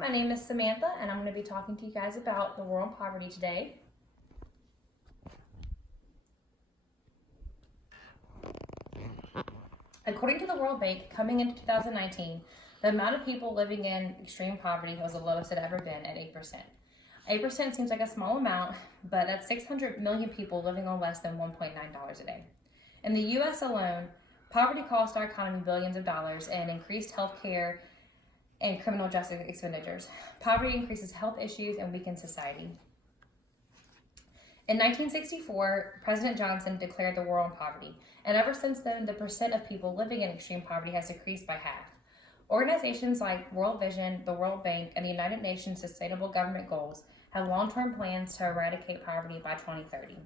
my name is Samantha, and I'm going to be talking to you guys about the war on poverty today. According to the World Bank, coming into 2019, the amount of people living in extreme poverty was the lowest it had ever been at 8%. 8% seems like a small amount, but that's 600 million people living on less than $1.9 a day. In the U.S. alone, poverty cost our economy billions of dollars and increased health care and criminal justice expenditures. Poverty increases health issues and weakens society. In 1964, President Johnson declared the war on poverty, and ever since then, the percent of people living in extreme poverty has decreased by half. Organizations like World Vision, the World Bank, and the United Nations Sustainable Development Goals have long-term plans to eradicate poverty by 2030.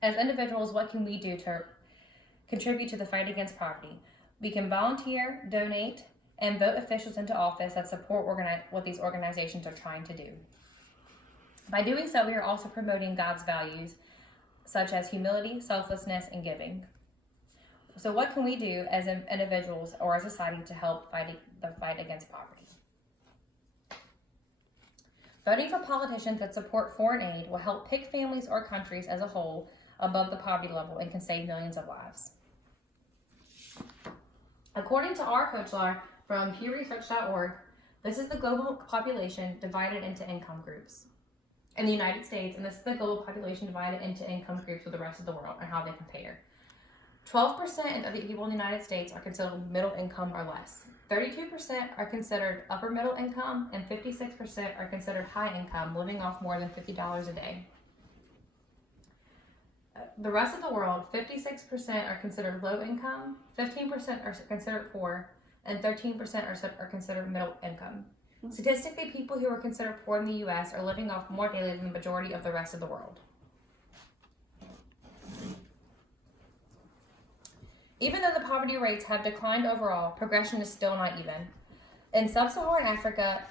As individuals, what can we do to contribute to the fight against poverty? We can volunteer, donate, and vote officials into office that support what these organizations are trying to do. By doing so, we are also promoting God's values, such as humility, selflessness, and giving. So what can we do as individuals or as a society to help the fight against poverty? Voting for politicians that support foreign aid will help pick families or countries as a whole above the poverty level and can save millions of lives. According to our coach law from pewresearch.org, this is the global population divided into income groups in the United States, and this is the global population divided into income groups with the rest of the world and how they compare. 12% of the people in the United States are considered middle income or less. 32% are considered upper middle income, and 56% are considered high income, living off more than $50 a day. The rest of the world, 56% are considered low income, 15% are considered poor, and 13% are considered middle income. Statistically, people who are considered poor in the U.S. are living off more daily than the majority of the rest of the world. Even though the poverty rates have declined overall, progression is still not even. In sub-Saharan Africa,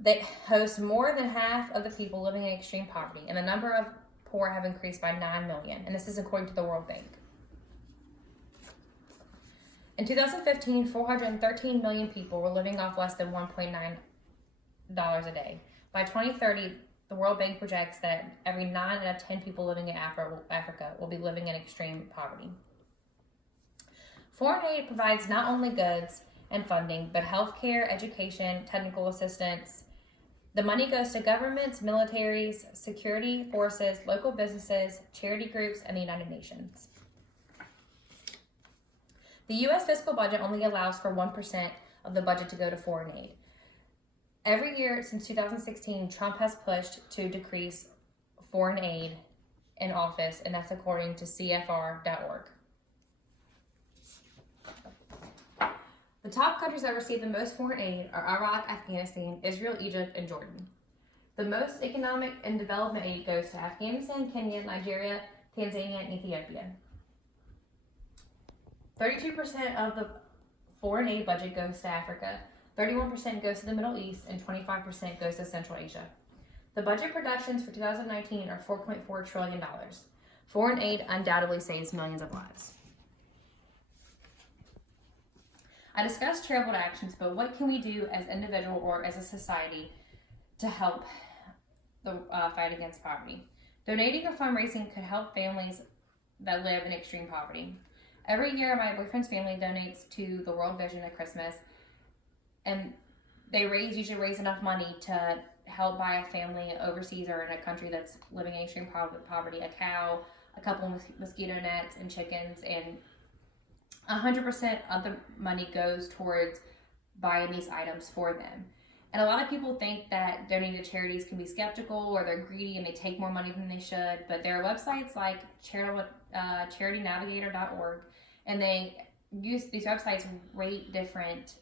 they host more than half of the people living in extreme poverty, and the number of poor have increased by 9 million, and this is according to the World Bank. In 2015, 413 million people were living off less than $1.9 a day. By 2030, the World Bank projects that every 9 out of 10 people living in Africa will be living in extreme poverty. Foreign aid provides not only goods and funding, but healthcare, education, technical assistance. The money goes to governments, militaries, security forces, local businesses, charity groups, and the United Nations. The U.S. fiscal budget only allows for 1% of the budget to go to foreign aid. Every year since 2016, Trump has pushed to decrease foreign aid in office, and that's according to CFR.org. The top countries that receive the most foreign aid are Iraq, Afghanistan, Israel, Egypt, and Jordan. The most economic and development aid goes to Afghanistan, Kenya, Nigeria, Tanzania, and Ethiopia. 32% of the foreign aid budget goes to Africa, 31% goes to the Middle East, and 25% goes to Central Asia. The budget projections for 2019 are $4.4 trillion. Foreign aid undoubtedly saves millions of lives. I discussed charitable actions, but what can we do as an individual or as a society to help the fight against poverty? Donating or fundraising could help families that live in extreme poverty. Every year, my boyfriend's family donates to the World Vision at Christmas, and they usually raise enough money to help buy a family overseas or in a country that's living in extreme poverty, a cow, a couple of mosquito nets, and chickens, and 100% of the money goes towards buying these items for them. And a lot of people think that donating to charities can be skeptical or they're greedy and they take more money than they should, but there are websites like charitynavigator.org, and they use these websites rate different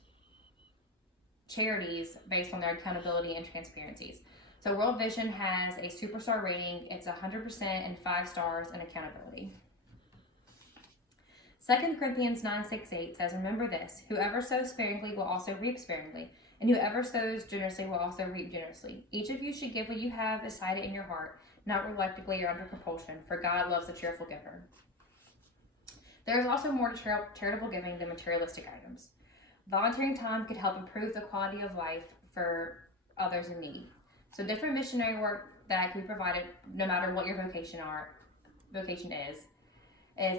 charities based on their accountability and transparencies. So World Vision has a superstar rating. It's 100% and 5 stars in accountability. 2 Corinthians 9:6-8 says, "Remember this, whoever sows sparingly will also reap sparingly, and whoever sows generously will also reap generously. Each of you should give what you have decided in your heart, not reluctantly or under compulsion, for God loves a cheerful giver." There is also more to charitable giving than materialistic items. Volunteering time could help improve the quality of life for others in need. So different missionary work that can be provided no matter what your vocation is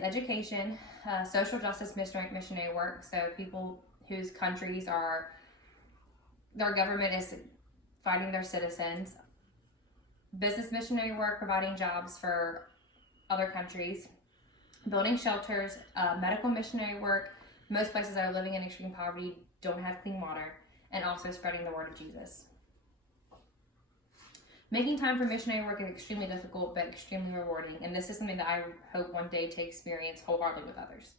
education, social justice missionary work. So people whose countries are, their government is fighting their citizens. Business missionary work, providing jobs for other countries. Building shelters, medical missionary work. Most places that are living in extreme poverty don't have clean water, and also spreading the word of Jesus. Making time for missionary work is extremely difficult but extremely rewarding, and this is something that I hope one day to experience wholeheartedly with others.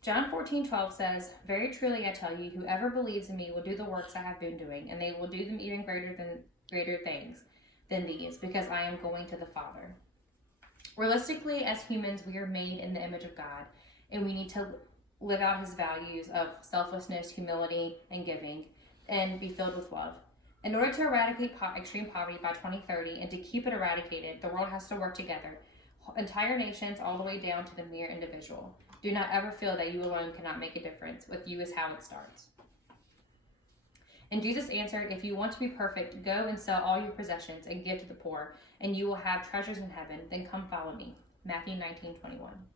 John 14:12 says, "Very truly I tell you, whoever believes in me will do the works I have been doing, and they will do them even greater things than these, because I am going to the Father." Realistically, as humans, we are made in the image of God, and we need to live out his values of selflessness, humility, and giving, and be filled with love. In order to eradicate extreme poverty by 2030 and to keep it eradicated, the world has to work together. Entire nations, all the way down to the mere individual. Do not ever feel that you alone cannot make a difference. With you is how it starts. And Jesus answered, "If you want to be perfect, go and sell all your possessions and give to the poor, and you will have treasures in heaven. Then come follow me." Matthew 19:21.